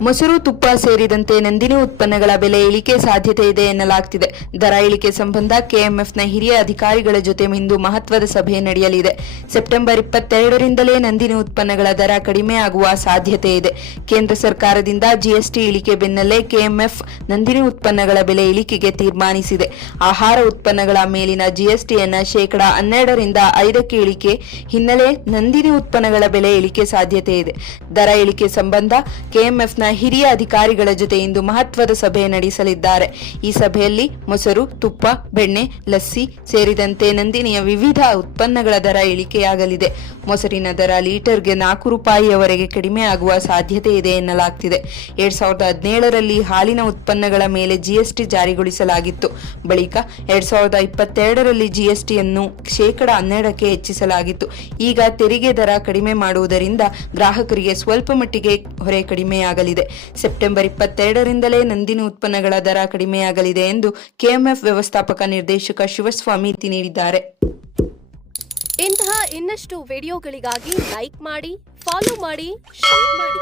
ಮೊಸರು ತುಪ್ಪ ಸೇರಿದಂತೆ ನಂದಿನಿ ಉತ್ಪನ್ನಗಳ ಬೆಲೆ ಇಳಿಕೆ ಸಾಧ್ಯತೆ ಇದೆ ಎನ್ನಲಾಗ್ತಿದೆ. ದರ ಇಳಿಕೆ ಸಂಬಂಧ ಕೆಎಂಎಫ್ನ ಹಿರಿಯ ಅಧಿಕಾರಿಗಳ ಜೊತೆ ಇಂದು ಮಹತ್ವದ ಸಭೆ ನಡೆಯಲಿದೆ. ಸೆಪ್ಟೆಂಬರ್ ಇಪ್ಪತ್ತೆರಡರಿಂದಲೇ ನಂದಿನಿ ಉತ್ಪನ್ನಗಳ ದರ ಕಡಿಮೆ ಆಗುವ ಸಾಧ್ಯತೆ ಇದೆ. ಕೇಂದ್ರ ಸರ್ಕಾರದಿಂದ ಜಿಎಸ್ಟಿ ಇಳಿಕೆ ಬೆನ್ನಲ್ಲೇ ಕೆಎಂಎಫ್ ನಂದಿನಿ ಉತ್ಪನ್ನಗಳ ಬೆಲೆ ಇಳಿಕೆಗೆ ತೀರ್ಮಾನಿಸಿದೆ. ಆಹಾರ ಉತ್ಪನ್ನಗಳ ಮೇಲಿನ ಜಿಎಸ್ಟಿಯನ್ನು ಶೇಕಡಾ ಹನ್ನೆರಡರಿಂದ ಐದಕ್ಕೆ ಇಳಿಕೆ ಹಿನ್ನೆಲೆ ನಂದಿನಿ ಉತ್ಪನ್ನಗಳ ಬೆಲೆ ಇಳಿಕೆ ಸಾಧ್ಯತೆ ಇದೆ. ದರ ಇಳಿಕೆ ಸಂಬಂಧ ಕೆಎಂಎಫ್ನ ಹಿರಿಯ ಅಧಿಕಾರಿಗಳ ಜೊತೆ ಇಂದು ಮಹತ್ವದ ಸಭೆ ನಡೆಸಲಿದ್ದಾರೆ. ಈ ಸಭೆಯಲ್ಲಿ ಮೊಸರು, ತುಪ್ಪ, ಬೆಣ್ಣೆ, ಲಸ್ಸಿ ಸೇರಿದಂತೆ ನಂದಿನಿಯ ವಿವಿಧ ಉತ್ಪನ್ನಗಳ ದರ ಇಳಿಕೆಯಾಗಲಿದೆ. ಮೊಸರಿನ ದರ ಲೀಟರ್ಗೆ ನಾಲ್ಕು ರೂಪಾಯಿಯವರೆಗೆ ಕಡಿಮೆ ಆಗುವ ಸಾಧ್ಯತೆ ಇದೆ ಎನ್ನಲಾಗ್ತಿದೆ. ಎರಡ್ ಸಾವಿರದ ಹದಿನೇಳರಲ್ಲಿ ಹಾಲಿನ ಉತ್ಪನ್ನಗಳ ಮೇಲೆ ಜಿಎಸ್ಟಿ ಜಾರಿಗೊಳಿಸಲಾಗಿತ್ತು. ಬಳಿಕ ಎರಡ್ ಸಾವಿರದ ಇಪ್ಪತ್ತೆರಡರಲ್ಲಿ ಜಿಎಸ್ಟಿಯನ್ನು ಶೇಕಡ ಹನ್ನೆರಡಕ್ಕೆ ಹೆಚ್ಚಿಸಲಾಗಿತ್ತು. ಈಗ ತೆರಿಗೆ ದರ ಕಡಿಮೆ ಮಾಡುವುದರಿಂದ ಗ್ರಾಹಕರಿಗೆ ಸ್ವಲ್ಪ ಮಟ್ಟಿಗೆ ಹೊರೆ ಕಡಿಮೆಯಾಗಲಿದೆ. ಸೆಪ್ಟೆಂಬರ್ ಇಪ್ಪತ್ತೆರಡರಿಂದಲೇ ನಂದಿನಿ ಉತ್ಪನ್ನಗಳ ದರ ಕಡಿಮೆಯಾಗಲಿದೆ ಎಂದು ಕೆಎಂಎಫ್ ವ್ಯವಸ್ಥಾಪಕ ನಿರ್ದೇಶಕ ಶಿವಸ್ವಾಮಿ ನೀಡಿದ್ದಾರೆ. ಇಂತಹ ಇನ್ನಷ್ಟು ವಿಡಿಯೋಗಳಿಗಾಗಿ ಲೈಕ್ ಮಾಡಿ, ಫಾಲೋ ಮಾಡಿ, ಶೇರ್ ಮಾಡಿ.